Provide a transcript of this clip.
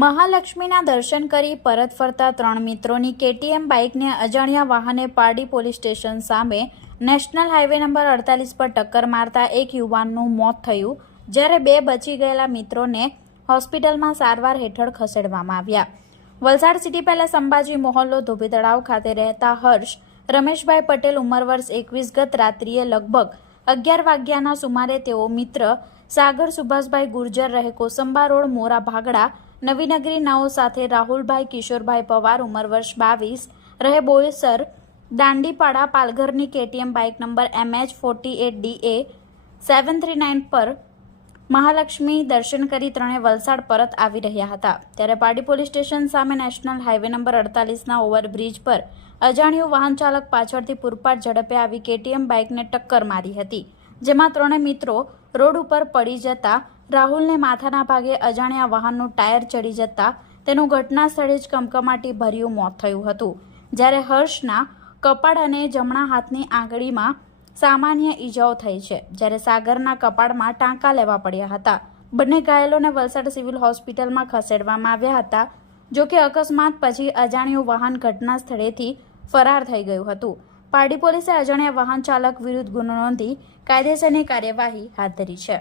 મહાલક્ષ્મીના દર્શન કરી પરત ફરતા 3 મિત્રોની કેટીએમ બાઇકને અજાણ્યા વાહને પારડી પોલીસ સ્ટેશન સામે નેશનલ હાઈવે નંબર 48 પર ટક્કર મારતા એક યુવાનનું મોત થયું, જ્યારે 2 બચી ગયેલા મિત્રોને હોસ્પિટલમાં સારવાર હેઠળ ખસેડવામાં આવ્યા. વલસાડ સિટી પેલેસ અંબાજી મોહલ્લો ધોબી તળાવ ખાતે રહેતા હર્ષ રમેશભાઈ પટેલ ઉંમર વર્ષ 21 ગત રાત્રિએ લગભગ 11 વાગ્યાના સુમારે તેઓ મિત્ર સાગર સુભાષભાઈ ગુર્જર રહે કોસંબા રોડ મોરા ભાગડા નવીનગરી નાઓ સાથે રાહુલભાઈ કિશોરભાઈ પવાર ઉંમર વર્ષ 22 રહે બોયસર દાંડીપાડા પાલઘરની કેટીએમ બાઇક નંબર MH48DA 739 પર મહાલક્ષ્મી દર્શન કરી ત્રણે વલસાડ પરત આવી રહ્યા હતા, ત્યારે પારડી પોલીસ સ્ટેશન સામે નેશનલ હાઈવે નંબર 48ના ઓવરબ્રિજ પર અજાણ્યું વાહન ચાલક પાછળથી પૂરપાટ ઝડપે આવી કેટીએમ બાઇકને ટક્કર મારી હતી, જેમાં ત્રણે મિત્રો રોડ ઉપર પડી જતા રાહુલને માથાના ભાગે અજાણ્યા વાહનનું ટાયર ચડી જતા તેનું ઘટના સ્થળે જ કમકમાટી ભર્યું મોત થયું હતું, જ્યારે હર્ષના કપાળ અને જમણા હાથની આંગળીમાં સામાન્ય ઈજાઓ થઈ છે, જ્યારે સાગરના કપાળમાં ટાંકા લેવા પડ્યા હતા. બંને ઘાયલોને વલસાડ સિવિલ હોસ્પિટલમાં ખસેડવામાં આવ્યા હતા. જો કે અકસ્માત પછી અજાણ્યું વાહન ઘટના સ્થળેથી ફરાર થઈ ગયું હતું. પારડી પોલીસે અજાણ્યા વાહન ચાલક વિરુદ્ધ ગુનો નોંધી કાયદેસરની કાર્યવાહી હાથ ધરી છે.